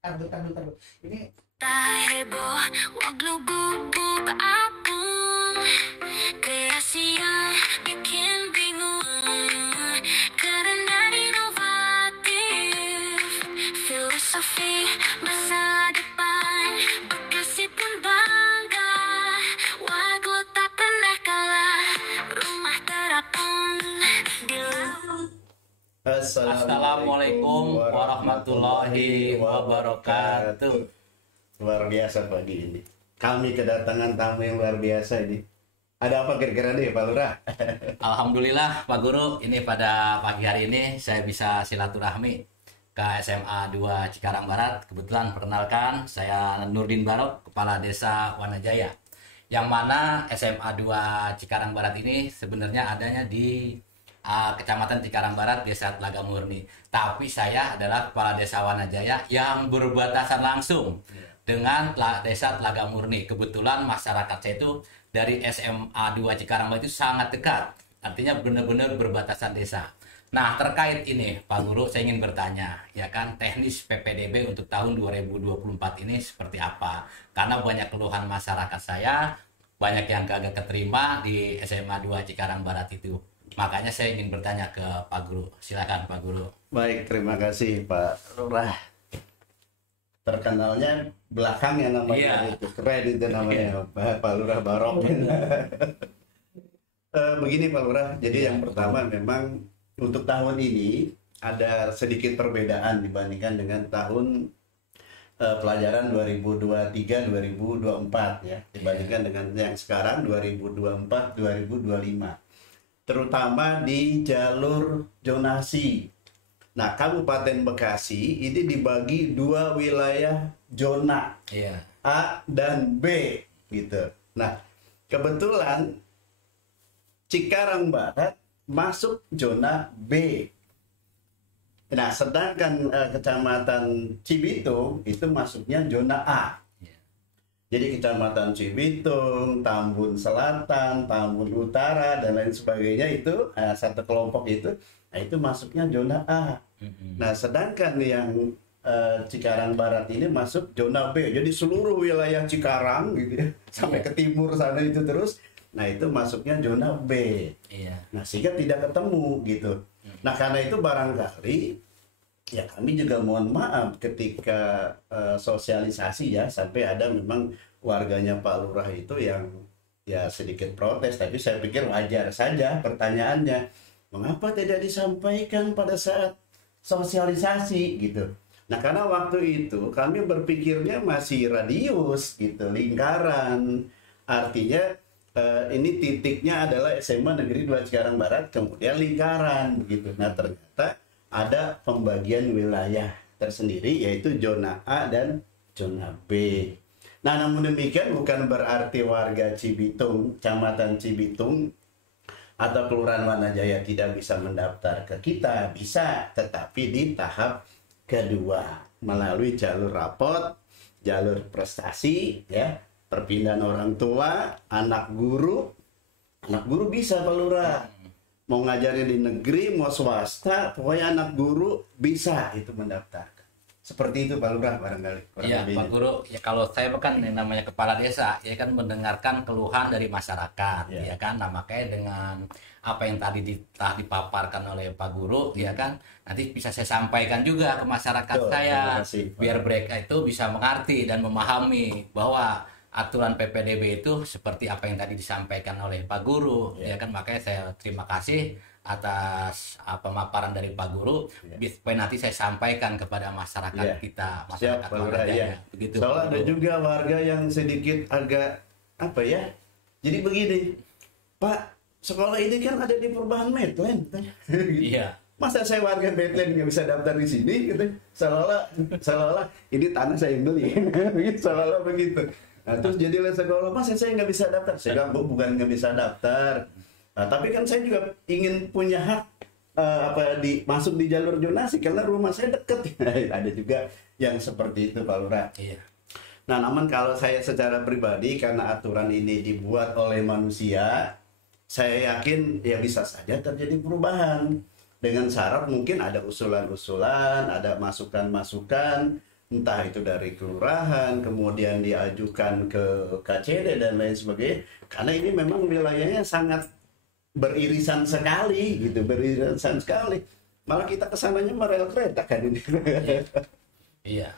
Tar dulu. Ini Tak heboh, wag lubuk apung. Kreasi yang bikin bingung. Karena inovatif. Filosofi masa depan. Bekasi pun bangga. Wag lo tak pernah kalah. Rumah terapung di laut. Assalamualaikum Assalamualaikum warahmatullahi warahmatullahi wabarakatuh. wabarakatuh. Luar biasa pagi ini. Kami kedatangan tamu yang luar biasa ini. Ada apa kira-kira nih Pak Lurah? Alhamdulillah Pak Guru, ini pada pagi hari ini saya bisa silaturahmi ke SMA 2 Cikarang Barat. Kebetulan perkenalkan, saya Nurdin Barok, Kepala Desa Wanajaya. Yang mana SMA 2 Cikarang Barat ini sebenarnya adanya di Kecamatan Cikarang Barat, Desa Telaga Murni. Tapi saya adalah Kepala Desa Wanajaya yang berbatasan langsung dengan Desa Telaga Murni. Kebetulan masyarakat saya itu dari SMA 2 Cikarang Barat itu sangat dekat. Artinya benar-benar berbatasan desa. Nah, terkait ini Pak Guru, saya ingin bertanya, ya kan, teknis PPDB untuk tahun 2024 ini seperti apa? Karena banyak keluhan masyarakat saya, banyak yang kagak keterima di SMA 2 Cikarang Barat itu. Makanya saya ingin bertanya ke Pak Guru. Silakan Pak Guru. Baik, terima kasih Pak Lurah. Terkenalnya belakang yang namanya Iya. itu keren itu namanya Pak Lurah Barok. Begini Pak Lurah, jadi yang pertama memang untuk tahun ini ada sedikit perbedaan dibandingkan dengan tahun pelajaran 2023-2024 ya, dibandingkan dengan yang sekarang 2024-2025, terutama di jalur zonasi. Nah, Kabupaten Bekasi ini dibagi dua wilayah zona, Iya. A dan B gitu. Nah, kebetulan Cikarang Barat masuk zona B. Nah, sedangkan Kecamatan Cibitung itu masuknya zona A. Iya. Jadi Kecamatan Cibitung, Tambun Selatan, Tambun Utara, dan lain sebagainya itu satu kelompok itu, nah itu masuknya zona A. Nah, sedangkan yang Cikarang Barat ini masuk zona B. Jadi seluruh wilayah Cikarang gitu ya, sampai ke timur sana itu terus. Nah, itu masuknya zona B. Iya. Nah, sehingga tidak ketemu gitu. Nah, karena itu barangkali ya kami juga mohon maaf ketika sosialisasi ya, sampai ada memang warganya Pak Lurah itu yang ya sedikit protes, tapi saya pikir wajar saja pertanyaannya. Mengapa tidak disampaikan pada saat sosialisasi gitu. Nah, karena waktu itu kami berpikirnya masih radius gitu, lingkaran. Artinya ini titiknya adalah SMA Negeri 2 Cikarang Barat, kemudian lingkaran begitu. Nah, ternyata ada pembagian wilayah tersendiri yaitu zona A dan zona B. Nah, namun demikian bukan berarti warga Cibitung, Kecamatan Cibitung atau Kelurahan Wanajaya tidak bisa mendaftar ke kita, bisa, tetapi di tahap kedua melalui jalur rapot, jalur prestasi ya, perpindahan orang tua, anak guru bisa Pak Lurah. Mau ngajarin di negeri, mau swasta, pokoknya anak guru bisa itu mendaftarkan. Seperti itu Pak Lurah barangkali. Iya Pak Guru, ya kalau saya kan yang namanya kepala desa, ya kan mendengarkan keluhan dari masyarakat, Ya. ya kan. Nah, makanya dengan apa yang tadi telah dipaparkan oleh Pak Guru, ya kan, nanti bisa saya sampaikan juga ke masyarakat Betul, saya, terima kasih, Pak. biar mereka itu bisa mengerti dan memahami bahwa aturan PPDB itu seperti apa yang tadi disampaikan oleh Pak Guru, Ya. ya kan. Makanya saya terima kasih atas pemaparan dari Pak Guru, supaya nanti saya sampaikan kepada masyarakat Ya. kita, Siap masyarakat Pak Lurah Wanajaya. ya. Begitu. Soalnya Pak ada Guru. juga warga yang sedikit agak apa ya. Jadi begini, Pak, sekolah ini kan ada di perubahan Medland. Gitu. Iya. Masa saya warga Medland nggak bisa daftar di sini gitu. Seolah-olah ini tanah saya yang beli. Seolah-olah begitu. Nah, terus jadilah sekolah, masa saya nggak bisa daftar? Saya bilang, "Bu, bukan nggak bisa daftar. Nah, tapi kan saya juga ingin punya hak masuk di jalur zonasi karena rumah saya deket." Ada juga yang seperti itu Pak Lurah. Iya. Nah, namun kalau saya secara pribadi, karena aturan ini dibuat oleh manusia, saya yakin ya bisa saja terjadi perubahan. Dengan syarat mungkin ada usulan-usulan, ada masukan-masukan, entah itu dari kelurahan, kemudian diajukan ke KCD dan lain sebagainya, karena ini memang wilayahnya sangat beririsan sekali gitu, beririsan sekali. Malah kita kesananya merel kereta kan ini. Iya.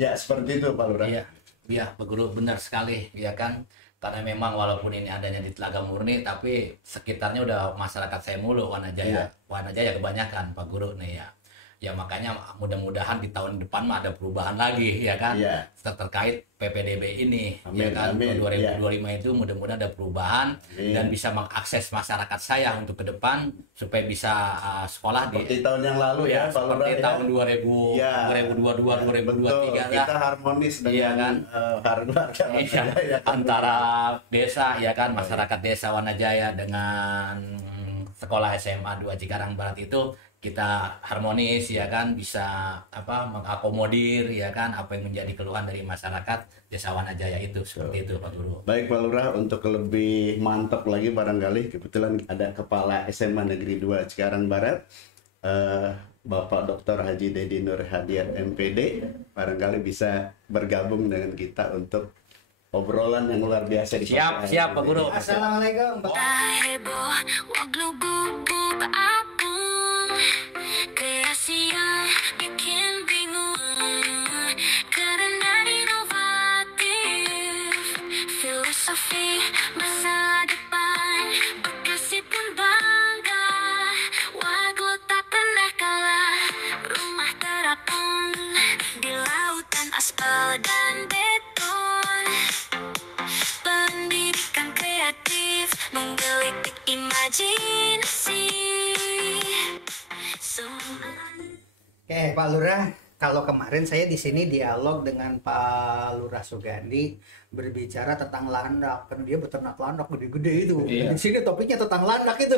Ya seperti itu Pak Lurah. Iya, iya, Pak Guru, benar sekali, ya kan? Karena memang walaupun ini adanya di Telaga Murni, tapi sekitarnya udah masyarakat saya mulu, Iya. Wanajaya kebanyakan, Pak Guru nih ya. Ya makanya mudah-mudahan di tahun depan mah ada perubahan lagi, ya kan? Iya. Terkait PPDB ini, Amin, ya kan? amin, 2025 itu mudah-mudahan ada perubahan Amin. dan bisa mengakses masyarakat saya untuk ke depan supaya bisa sekolah Seperti di tahun yang lalu ya, Pak Lurah seperti ya. tahun 2000, Ya, 2022, betul. 2023 Kita harmonis dengan Iya kan? harga Iya, antara desa ya kan, masyarakat desa Wanajaya dengan sekolah SMA 2 Cikarang Barat itu kita harmonis ya kan, bisa mengakomodir ya kan apa yang menjadi keluhan dari masyarakat desa Wanajaya itu, seperti itu Pak Guru. Baik Pak Lurah, untuk lebih mantap lagi barangkali kebetulan ada Kepala SMA Negeri 2 Cikarang Barat, Bapak Dr. Haji Dedi Nur Hadiat MPD, barangkali bisa bergabung dengan kita untuk obrolan yang luar biasa di Siap, pagi siap hari Pak ini. Guru. Assalamualaikum. Tak heboh, wag lugu-lugu apung. Kreasi yang bikin bingung, karena inovatif. Filosofi masa depan, Bekasi pun bangga. Wag lo tak pernah kalah, rumah terapung di lautan aspal dan beton. Pendidikan kreatif menggelitik imajinasi. Oke, Pak Lurah, kalau kemarin saya di sini dialog dengan Pak Lurah Sugandi berbicara tentang landak, kan dia beternak landak gede-gede itu. Iya. Di sini topiknya tentang landak itu.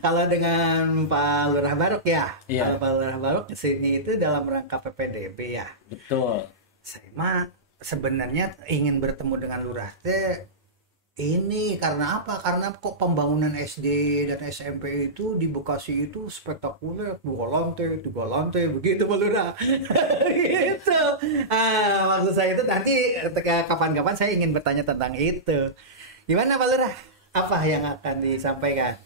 Kalau dengan Pak Lurah Barok ya, Iya. kalau Pak Lurah Barok di sini itu dalam rangka PPDB ya. Betul. Saya mah sebenarnya ingin bertemu dengan Lurah teh ini karena apa? Karena kok pembangunan SD dan SMP itu di Bekasi itu spektakuler, 2 lantai, 3 lantai, begitu Pak Lurah. Gitu. Maksud saya itu nanti kapan-kapan saya ingin bertanya tentang itu. Gimana Pak Lurah? Apa yang akan disampaikan?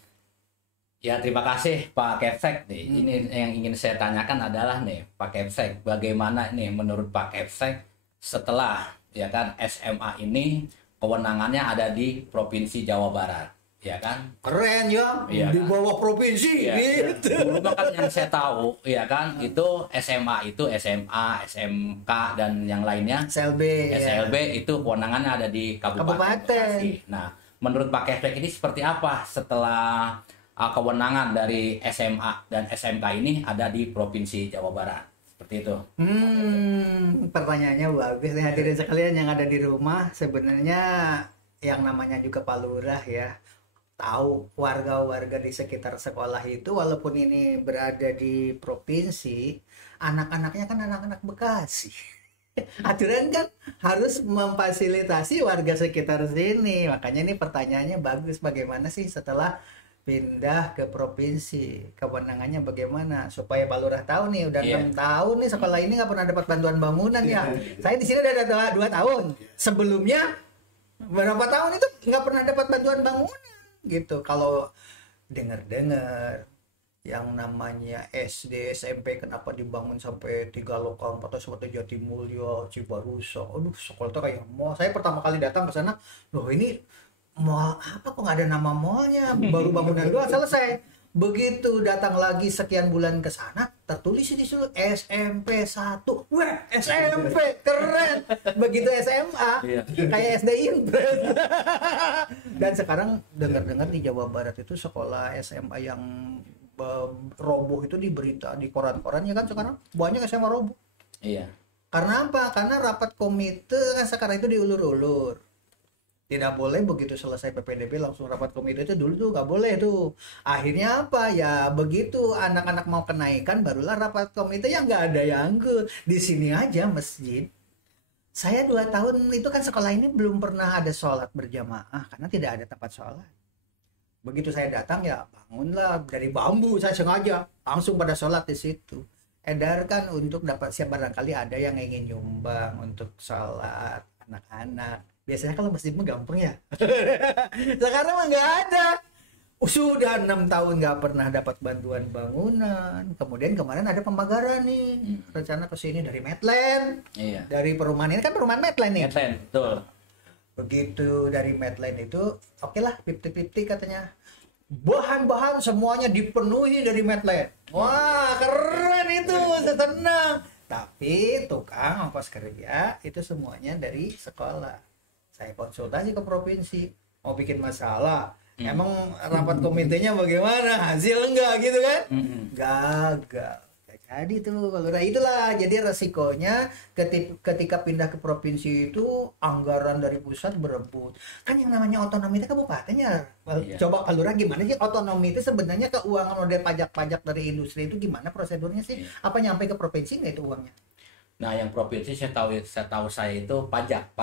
Ya, terima kasih Pak Kepsek nih. Ini yang ingin saya tanyakan adalah nih Pak Kepsek, bagaimana nih menurut Pak Kepsek setelah ya kan SMA ini kewenangannya ada di Provinsi Jawa Barat, ya kan? Keren ya, Iya, di kan? bawah provinsi Iya. gitu. Dulu mah kan yang saya tahu, ya kan, itu SMA itu SMA, SMK dan yang lainnya SLB ya. SLB itu kewenangannya ada di Kabupaten Kabupaten. Bekasi. Nah, menurut Pak Kepsek ini seperti apa setelah kewenangan dari SMA dan SMK ini ada di Provinsi Jawa Barat? Seperti itu. Pertanyaannya bagus nih hadirin sekalian yang ada di rumah. Sebenarnya yang namanya juga Pak Lurah ya, tahu warga-warga di sekitar sekolah itu walaupun ini berada di provinsi, anak-anaknya kan anak-anak Bekasi. Aturan kan harus memfasilitasi warga sekitar sini. Makanya ini pertanyaannya bagus, bagaimana sih setelah pindah ke provinsi, kewenangannya bagaimana supaya Pak Lurah tahu nih, udah 6 tahun nih sekolah ini nggak pernah dapat bantuan bangunan ya. Saya di sini udah ada 2 tahun. Sebelumnya berapa tahun itu nggak pernah dapat bantuan bangunan gitu. Kalau dengar-dengar yang namanya SD, SMP kenapa dibangun sampai 3 lokal, 4 seperti Jatimulyo, Cibarusah. Aduh, sekolah itu kayak mall. Saya pertama kali datang ke sana, loh ini mall apa kok nggak ada nama mallnya, baru bangunan doang selesai. Begitu datang lagi sekian bulan ke sana, tertulis di situ SMP 1. Wah, SMP keren. Begitu SMA kayak SD Impres. Dan sekarang dengar-dengar di Jawa Barat itu sekolah SMA yang roboh itu di berita di koran-koran ya kan, sekarang banyak SMA roboh. Iya. Karena apa? Karena rapat komite kan sekarang itu diulur-ulur. Tidak boleh begitu selesai PPDB langsung rapat komite, itu dulu tuh nggak boleh tuh. Akhirnya apa ya, begitu anak-anak mau kenaikan barulah rapat komite, yang nggak ada yang ke di sini aja masjid. Saya 2 tahun itu kan sekolah ini belum pernah ada sholat berjamaah karena tidak ada tempat sholat. Begitu saya datang ya bangunlah dari bambu, saya sengaja langsung pada sholat di situ. edarkan untuk dapat siap, barangkali ada yang ingin nyumbang untuk sholat anak-anak. Biasanya kalau masjid mah gampang ya. Sekarang mah nggak ada. Sudah 6 tahun nggak pernah dapat bantuan bangunan. Kemudian kemarin ada pembakaran nih. Rencana ke sini dari Medland. Iya. Dari perumahan ini kan perumahan Medland nih. Medland, betul. Begitu dari Medland itu, oke lah 50-50 katanya. Bahan-bahan semuanya dipenuhi dari Medland. Wah, keren itu, saya senang. Tapi tukang ongkos kerja itu semuanya dari sekolah. Saya konsultasi ke provinsi, mau bikin masalah. Emang rapat komitenya bagaimana? Hasil enggak gitu kan? Gagal. Jadi tuh kalau itulah jadi resikonya ketika pindah ke provinsi itu anggaran dari pusat berebut. Kan yang namanya otonomi itu kabupatennya. Iya. Coba Pak Lurah gimana sih otonomi itu sebenarnya keuangan model pajak-pajak dari industri itu gimana prosedurnya sih? Iya. Apa nyampe ke provinsi nggak itu uangnya? Nah, yang provinsi saya tahu saya itu pajak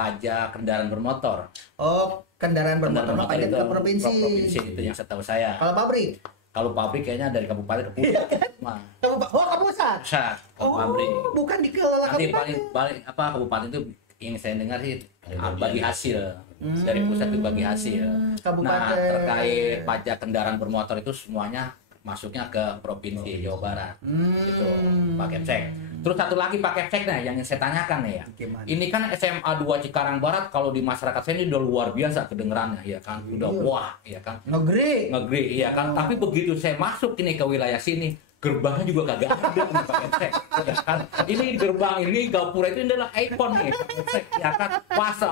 kendaraan bermotor. Oh, kendaraan bermotor pajak itu ke provinsi. itu yang saya tahu saya. Kalau pabrik? Kalau pabrik kayaknya dari kabupaten ke pusat. Mah. Ke pusat. Pusat, kalau Oh, pabrik. bukan dikelola Nanti kabupaten. balik apa kabupaten itu yang saya dengar sih bagi hasil. Dari pusat itu bagi hasil. Kabupaten. Nah, terkait pajak kendaraan bermotor itu semuanya masuknya ke provinsi Jawa Barat. Itu pakai cek. Terus satu lagi pakai cek nih yang saya tanyakan nih ya. Gimana? Ini kan SMA 2 Cikarang Barat kalau di masyarakat saya ini udah luar biasa kedengerannya ya kan. Udah wah ya kan. Negeri. Iya kan. Tapi begitu saya masuk ini ke wilayah sini, gerbangnya juga kagak ada nih pakai cek ya kan. Ini gerbang ini gapura itu adalah ikon nih pakai cek ya kan. Masa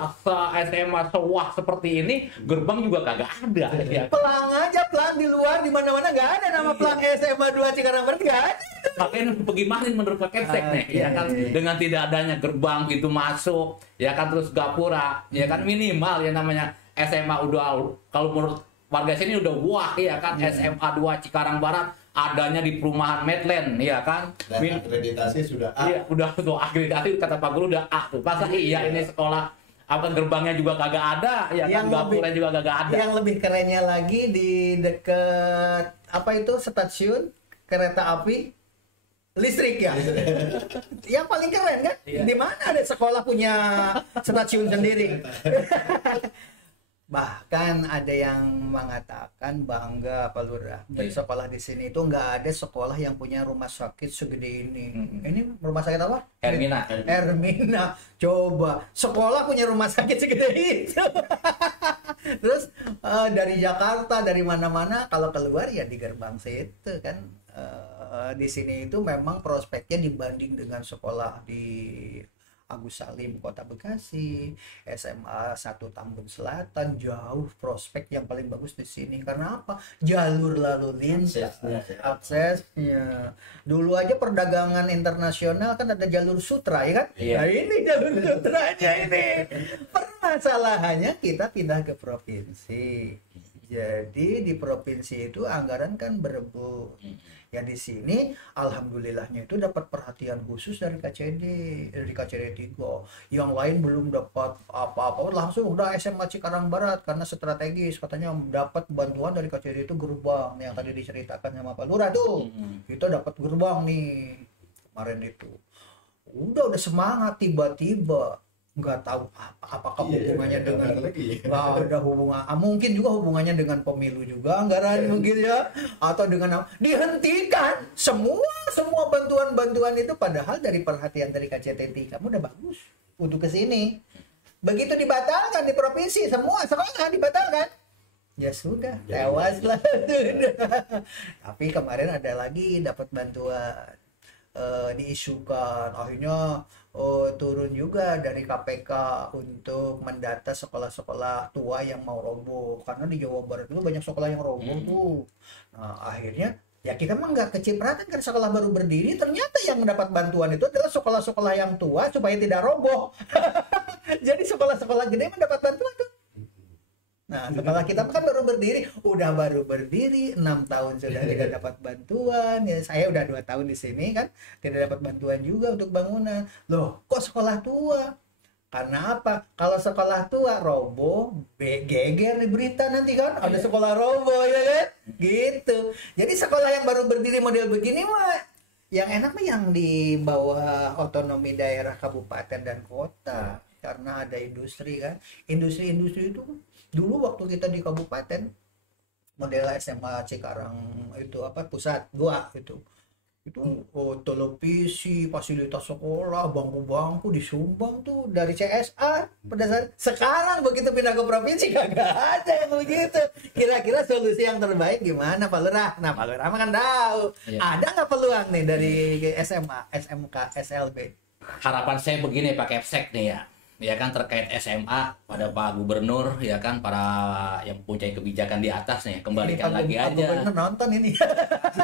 SMA sewah seperti ini gerbang juga kagak ada ya. Pelang aja, pelang di luar di mana-mana nggak ada nama pelang SMA 2 Cikarang Barat, nggak ada. Makanya bagaimana menurut Pak Kepsek nih ya kan, dengan tidak adanya gerbang pintu masuk ya kan, terus gapura ya kan, minimal ya namanya SMA udah, kalau menurut warga sini udah wah ya kan. SMA 2 Cikarang Barat adanya di perumahan Medland ya kan. Dan akreditasi sudah A. Iya, udah tuh akreditasi kata Pak Guru udah A tuh. Masa iya ini sekolah apa gerbangnya juga kagak ada ya kan, gapura juga kagak ada. Yang lebih kerennya lagi di dekat apa itu stasiun kereta api listrik ya. Yang paling keren kan? Iya. Di mana ada sekolah punya stasiun sendiri? Bahkan ada yang mengatakan bangga Pak Lurah, dari sekolah di sini itu nggak ada sekolah yang punya rumah sakit segede ini. Ini rumah sakit apa? Hermina. Hermina. Coba sekolah punya rumah sakit segede itu. Terus dari Jakarta, dari mana-mana kalau keluar ya di gerbang situ kan. Di sini itu memang prospeknya dibanding dengan sekolah di Agus Salim Kota Bekasi, SMA 1 Tambun Selatan, jauh prospek yang paling bagus di sini. Karena apa? Jalur lalu lintas, aksesnya. Dulu aja perdagangan internasional kan ada jalur sutra ya kan? Iya. Nah ini jalur sutranya ini. Permasalahannya kita pindah ke provinsi. Jadi di provinsi itu anggaran kan berebut. Ya di sini alhamdulillahnya itu dapat perhatian khusus dari KCD 3. Yang lain belum dapat apa-apa, langsung udah SMA Cikarang Barat karena strategis katanya dapat bantuan dari KCD itu gerbang yang tadi diceritakan sama Pak Lurah tuh. Kita dapat gerbang nih kemarin itu. Udah semangat, tiba-tiba nggak tahu apakah hubungannya dengan nggak ada hubungan, mungkin juga hubungannya dengan pemilu juga anggaran mungkin ya, atau dengan dihentikan semua bantuan itu, padahal dari perhatian dari KCTT kamu udah bagus untuk kesini, begitu dibatalkan di provinsi semua sekolah dibatalkan, ya sudah tewas lah. Tapi kemarin ada lagi dapat bantuan diisukan, akhirnya turun juga dari KPK untuk mendata sekolah-sekolah tua yang mau roboh, karena di Jawa Barat itu banyak sekolah yang roboh tuh. Nah akhirnya ya kita mah nggak kecipratan kan, sekolah baru berdiri ternyata yang mendapat bantuan itu adalah sekolah-sekolah yang tua supaya tidak roboh. Jadi sekolah-sekolah gede mendapat bantuan tuh. Nah setelah kita kan baru berdiri 6 tahun sudah tidak dapat bantuan ya. Saya udah 2 tahun di sini kan tidak dapat bantuan juga untuk bangunan. Loh kok sekolah tua? Karena apa? Kalau sekolah tua roboh, geger nih berita nanti kan ada sekolah roboh ya kan? Gitu. Jadi sekolah yang baru berdiri model begini mah Yang enak mah yang di bawah otonomi daerah kabupaten dan kota, karena ada industri kan. Industri-industri itu dulu waktu kita di kabupaten model SMA Cikarang itu apa pusat gua itu televisi, fasilitas sekolah, bangku-bangku disumbang tuh dari CSR pada saat. Sekarang begitu pindah ke provinsi kagak ada yang begitu. Kira-kira solusi yang terbaik gimana Pak Lurah? Nah Pak Lurah mah kan tahu. Iya. Ada nggak peluang nih dari SMA, SMK, SLB? Harapan saya begini Pak Kepsek nih ya kan terkait SMA pada Pak Gubernur ya kan para yang mempunyai kebijakan di atas nih kembalikan lagi Pak aja Gubernur nonton ini.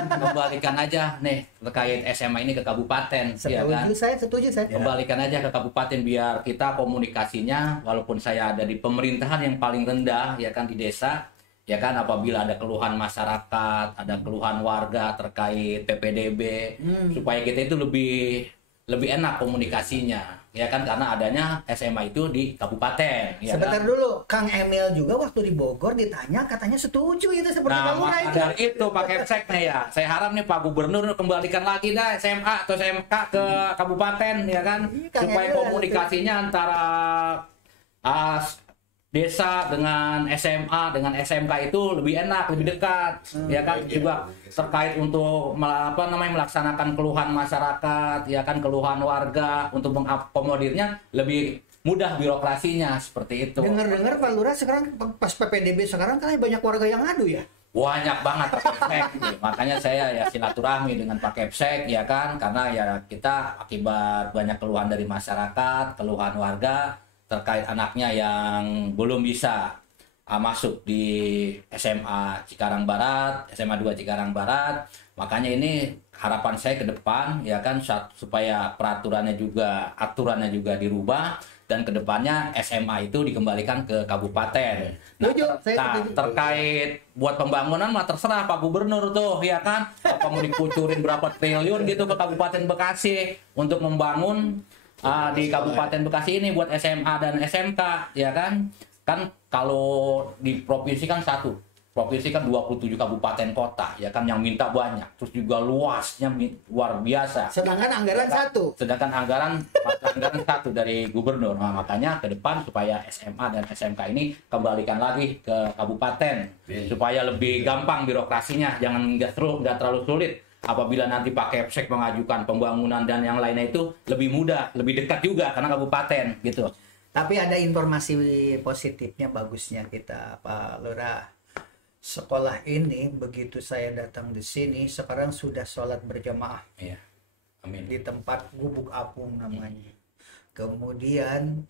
kembalikan aja nih terkait SMA ini ke kabupaten ya kan Setuju saya. kembalikan aja ke kabupaten biar kita komunikasinya walaupun saya ada di pemerintahan yang paling rendah ya kan di desa ya kan apabila ada keluhan masyarakat ada keluhan warga terkait PPDB supaya kita itu lebih enak komunikasinya ya kan karena adanya SMA itu di kabupaten ya Sebentar kan? dulu, Kang Emil juga waktu di Bogor ditanya katanya setuju itu seperti Nah, Pak Lurah maka itu. dari itu Pak Kepsek nih ya, saya harap nih Pak Gubernur kembalikan lagi dah SMA atau SMK ke kabupaten ya kan, Iya, Kang supaya Emil komunikasinya antara desa dengan SMA dengan SMK itu lebih enak, lebih dekat, ya kan juga terkait untuk melaksanakan keluhan masyarakat, ya kan keluhan warga untuk mengakomodirnya lebih mudah birokrasinya seperti itu. Dengar-dengar Pak Lurah sekarang pas PPDB sekarang kan banyak warga yang ngadu ya. Banyak banget Pak Kepsek. Makanya saya ya silaturahmi dengan Pak Kepsek ya kan karena ya kita akibat banyak keluhan dari masyarakat, keluhan warga terkait anaknya yang belum bisa masuk di SMA Cikarang Barat, SMA 2 Cikarang Barat. Makanya ini harapan saya ke depan ya kan supaya aturannya juga dirubah dan kedepannya SMA itu dikembalikan ke kabupaten. Nah, terkait buat pembangunan mah terserah Pak Gubernur tuh ya kan apa mau dikucurin berapa triliun gitu ke Kabupaten Bekasi untuk membangun di Kabupaten Bekasi ini buat SMA dan SMK ya kan kalau di provinsi kan 27 kabupaten kota ya kan yang minta banyak terus juga luasnya luar biasa Sedangkan anggaran anggaran satu dari gubernur. Nah, makanya ke depan supaya SMA dan SMK ini kembalikan lagi ke kabupaten supaya lebih gampang birokrasinya nggak terlalu sulit. Apabila nanti Pak Kepsek mengajukan pembangunan dan yang lainnya itu lebih mudah, lebih dekat juga karena kabupaten gitu. Tapi ada informasi positifnya bagusnya kita Pak Lurah. Sekolah ini begitu saya datang di sini sekarang sudah sholat berjamaah. Iya. Amin. Di tempat Gubuk Apung namanya. Kemudian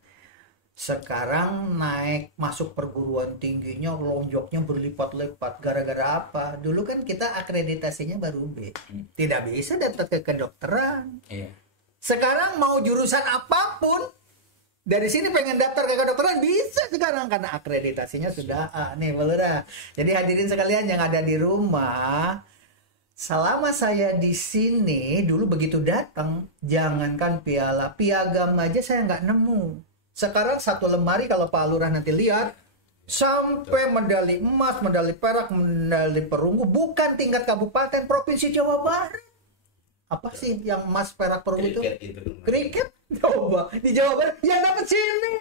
sekarang naik masuk perguruan tingginya lonjoknya berlipat-lipat gara-gara apa? Dulu kan kita akreditasinya baru B. Tidak bisa daftar ke kedokteran. Iya. Sekarang mau jurusan apapun dari sini pengen daftar ke kedokteran bisa sekarang karena akreditasinya sudah A nih Pak Lurah. Jadi hadirin sekalian yang ada di rumah, selama saya di sini dulu begitu datang, jangankan piagam aja saya nggak nemu. Sekarang satu lemari kalau Pak Lurah nanti lihat sampai medali emas, medali perak, medali perunggu bukan tingkat kabupaten, provinsi Jawa Barat. Apa sih yang emas, perak, perunggu itu? Kriket. Coba di Jawa Barat yang dapat sini.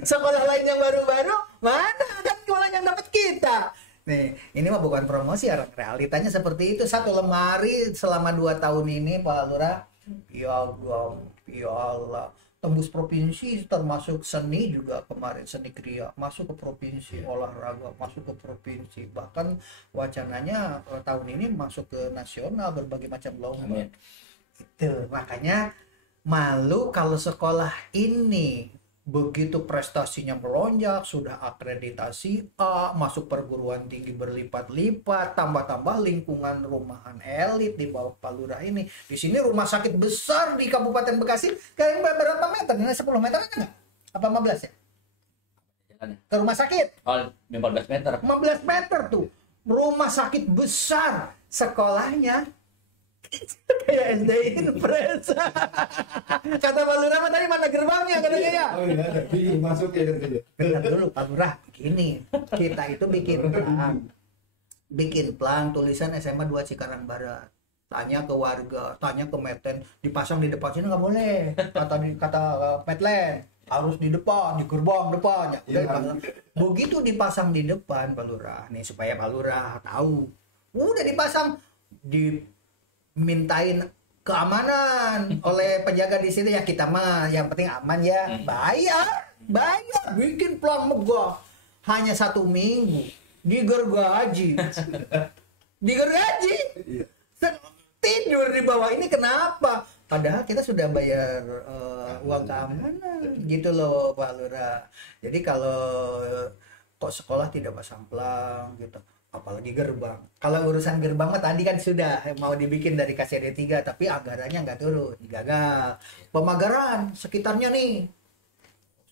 Sekolah lain yang baru-baru mana kan sekolah yang dapat kita. Nih, ini mah bukan promosi, realitanya seperti itu. Satu lemari selama 2 tahun ini Pak Lurah, piagam, piala, tembus provinsi termasuk seni juga kemarin seni kriya masuk ke provinsi, olahraga masuk ke provinsi, bahkan wacananya tahun ini masuk ke nasional berbagai macam lomba. Itu makanya malu kalau sekolah ini begitu prestasinya melonjak, sudah akreditasi A, masuk perguruan tinggi berlipat-lipat, tambah-tambah lingkungan rumahan elit di bawah Pak Lurah ini. Di sini rumah sakit besar di Kabupaten Bekasi, kayak berapa meter? Ini 10 meter aja nggak? Apa 15 ya? Ke rumah sakit? Oh, 15 meter. 15 meter tuh. Rumah sakit besar. Sekolahnya kayak SD Impres. Kata Pak Lurah tadi mana gerbangnya katanya ya. Oh iya, bingung masuk ya katanya. Bentar dulu Pak Lurah, gini. Kita itu bikin plan tulisan SMA 2 Cikarang Barat. tanya ke warga, tanya ke Medlen, dipasang di depan sini nggak boleh, kata Medlen harus di depan, di gerbang depan, ya udah dipasang. Begitu dipasang di depan Pak Lurah nih, supaya Pak Lurah tahu, udah dipasang, dimintain keamanan oleh penjaga di sini, ya kita mah yang penting aman ya, bayar, bikin pelang megah, hanya 1 minggu digergaji. Tidur di bawah ini kenapa? Padahal kita sudah bayar uang keamanan gitu loh Pak Lurah. Jadi kalau kok sekolah tidak pasang pelang gitu, apalagi gerbang. Kalau urusan gerbang mah tadi kan sudah mau dibikin dari KCD 3, tapi anggarannya nggak turun, gagal. Pemagaran sekitarnya nih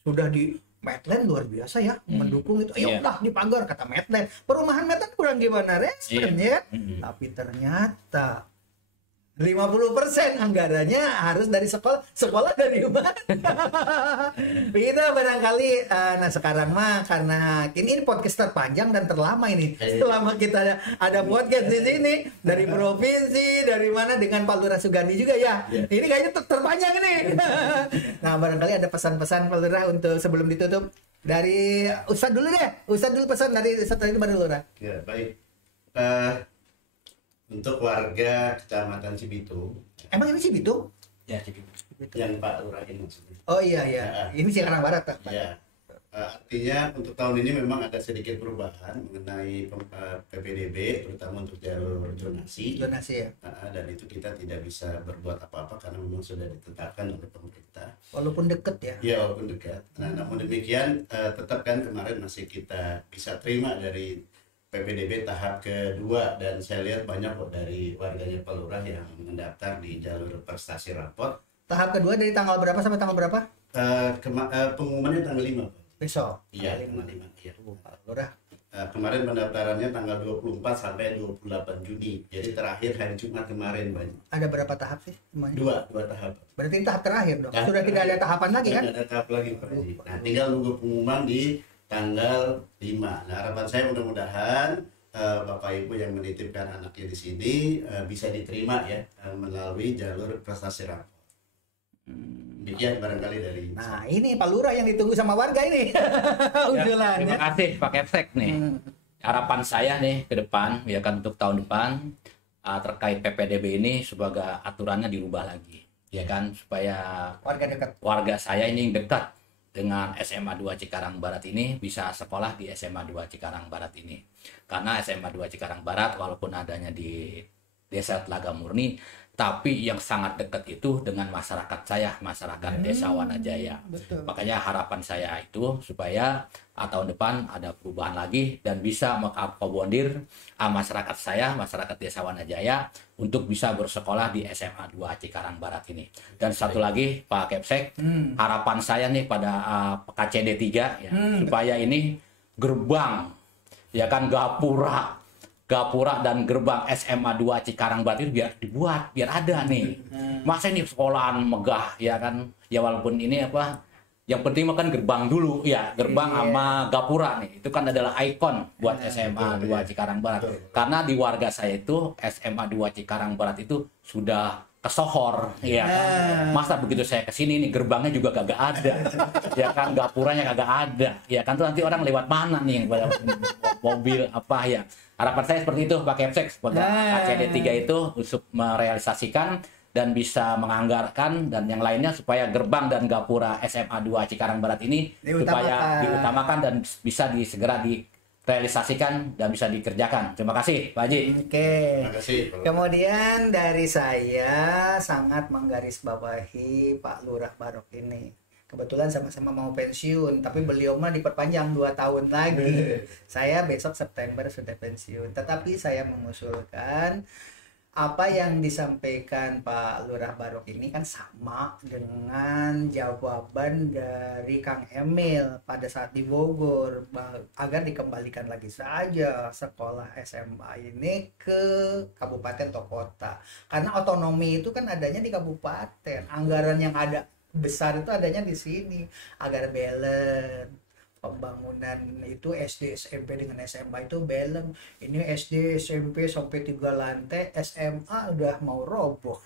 sudah di Medlen luar biasa ya, mendukung itu. Ayo lah dipagar kata Medlen. Perumahan Medlen kurang gimana respon ya? Tapi ternyata 50% anggarannya harus dari sekolah dari mana? Itu barangkali. Nah sekarang mah karena ini podcast terpanjang dan terlama ini. Selama kita ada podcast di sini dari provinsi, dari mana dengan Pak Lurah Sugandi juga ya. Ini kayaknya terpanjang nih. Nah barangkali ada pesan-pesan Pak Lurah untuk sebelum ditutup dari Ustadz dulu deh. Ustadz dulu pesan dari Ustadz ini baru Lurah. Ya baik. Untuk warga Kecamatan Cibitung, Emang ini sih Bitung? Ya, Cibitung. yang Pak Lurah ini maksudnya. Oh iya ya. Ini Cikarang Barat Pak. Ya, artinya untuk tahun ini memang ada sedikit perubahan mengenai PPDB, terutama untuk jalur zonasi. Donasi ya. Dan itu kita tidak bisa berbuat apa-apa karena memang sudah ditetapkan oleh pemerintah. Walaupun deket ya. Ya, walaupun dekat. Nah, namun demikian tetap kan kemarin masih kita bisa terima dari PPDB tahap kedua, dan saya lihat banyak kok dari warganya Pak Lurah yang mendaftar di jalur prestasi rapor. Tahap kedua dari tanggal berapa sampai tanggal berapa? Pengumumannya tanggal 5 Pak. Besok. Iya, tanggal 5. Iya. Lurah. Kemarin pendaftarannya tanggal 24 sampai 28 Juni. Jadi terakhir hari Jumat kemarin Pak. Ada berapa tahap sih semuanya? Dua tahap. Berarti ini tahap terakhir dong. Ya, Sudah tidak ada tahapan lagi kan? Tidak ada tahap lagi Pak. Nah, tinggal nunggu pengumuman di tanggal 5. Nah, harapan saya mudah-mudahan Bapak Ibu yang menitipkan anaknya di sini bisa diterima ya melalui jalur prestasi rapor. Demikian barangkali dari Nah, ini Pak Lurah yang ditunggu sama warga ini. Usulan Terima ya. kasih Pak Kepsek nih. Harapan saya nih ke depan ya kan, untuk tahun depan terkait PPDB ini sebagai aturannya dirubah lagi ya kan, supaya Warga dekat. warga saya ini yang dekat dengan SMA 2 Cikarang Barat ini bisa sekolah di SMA 2 Cikarang Barat ini. Karena SMA 2 Cikarang Barat walaupun adanya di Desa Telaga Murni, tapi yang sangat dekat itu dengan masyarakat saya, masyarakat Desa Wanajaya. Betul. Makanya harapan saya itu supaya tahun depan ada perubahan lagi dan bisa mengakomodir masyarakat saya, masyarakat Desa Wanajaya untuk bisa bersekolah di SMA 2 Cikarang Barat ini. Dan satu lagi Pak Kepsek, harapan saya nih pada KCD 3 ya, supaya ini gerbang ya kan, gapura dan gerbang SMA 2 Cikarang Barat itu biar dibuat, biar ada nih. Masa ini sekolahan megah ya kan, ya walaupun ini apa, yang penting mah kan gerbang dulu ya, gerbang sama gapura nih itu kan adalah ikon buat SMA 2 Cikarang Barat. Karena di warga saya itu SMA 2 Cikarang Barat itu sudah kesohor ya kan. Masa begitu saya kesini nih gerbangnya juga kagak ada ya kan, gapuranya kagak ada ya kan, tuh nanti orang lewat mana nih yang mobil apa ya. Harapan saya seperti itu Pak Kepsek, semoga KCD 3 itu untuk merealisasikan dan bisa menganggarkan dan yang lainnya supaya gerbang dan gapura SMA 2 Cikarang Barat ini supaya diutamakan dan bisa segera direalisasikan dan bisa dikerjakan. Terima kasih Pak Haji. Oke. Terima kasih. Kemudian dari saya sangat menggarisbawahi Pak Lurah Barok ini. Kebetulan sama-sama mau pensiun, tapi beliau mah diperpanjang 2 tahun lagi. Saya besok September sudah pensiun. Tetapi saya mengusulkan apa yang disampaikan Pak Lurah Barok ini kan sama dengan jawaban dari Kang Emil pada saat di Bogor, agar dikembalikan lagi saja sekolah SMA ini ke kabupaten atau kota. Karena otonomi itu kan adanya di kabupaten, anggaran yang ada besar itu adanya di sini, agar balance pembangunan itu SD, SMP dengan SMA itu belum. Ini SD, SMP sampai 3 lantai, SMA udah mau roboh.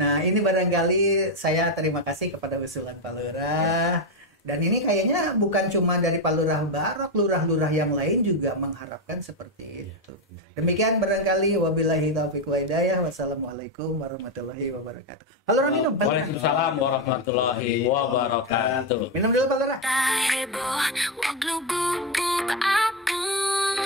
Nah, ini barangkali saya terima kasih kepada usulan Pak Lurah. Dan ini kayaknya bukan cuma dari Pak Lurah Barok, lurah-lurah yang lain juga mengharapkan seperti itu. Demikian barangkali, wabillahi taufiq wa hidayah. Wassalamualaikum warahmatullahi wabarakatuh. Halo minum. Waalaikumsalam warahmatullahi wabarakatuh. Minum dulu Pak Lurah. Tak heboh, wag lubuk apung.